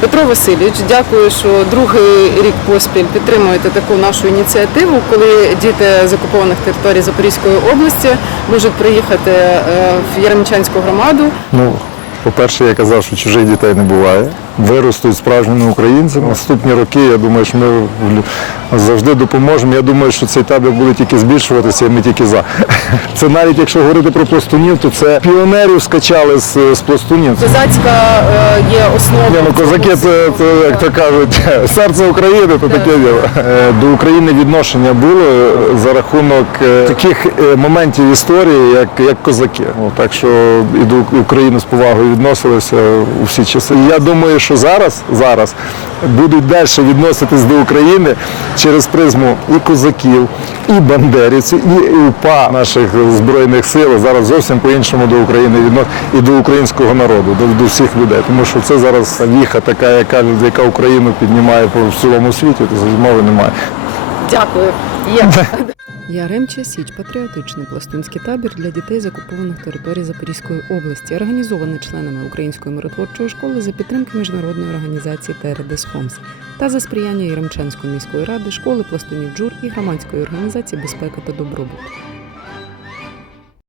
Петро Васильович, дякую, що другий рік поспіль підтримуєте таку нашу ініціативу, коли діти з окупованих територій Запорізької області можуть приїхати е, в Яремчанську громаду. Ну, по-перше, я казав, що чужих дітей не буває. Виростуть справжніми українцями. Наступні роки, я думаю, що ми завжди допоможемо. Я думаю, що цей табір буде тільки збільшуватися, і ми тільки за. Це навіть якщо говорити про пластунів, то це піонерів скачали з, з пластунів. Козацька е, є основа. Ну козаки, це, це як то кажуть, серце України, то таке діло. Е, До України відношення було е, за рахунок е, таких моментів історії, як, як козаки. Ну, так що і до України з повагою відносилися у всі часи. І я думаю, що зараз, зараз будуть далі відноситись до України через призму і козаків, і бандерівців, і УПА наших збройних сил. Зараз зовсім по-іншому до України і до українського народу, до, до всіх людей. Тому що це зараз віха така, яка, яка Україну піднімає по всьому світі, то мови немає. Дякую. Є. Яремча Січ патріотичний пластунський табір для дітей з окупованих територій Запорізької області, організований членами Української миротворчої школи за підтримки міжнародної організації Тередес Хомс та за сприяння Яремчанської міської ради, школи пластунів Джур і громадської організації Безпека та добробут.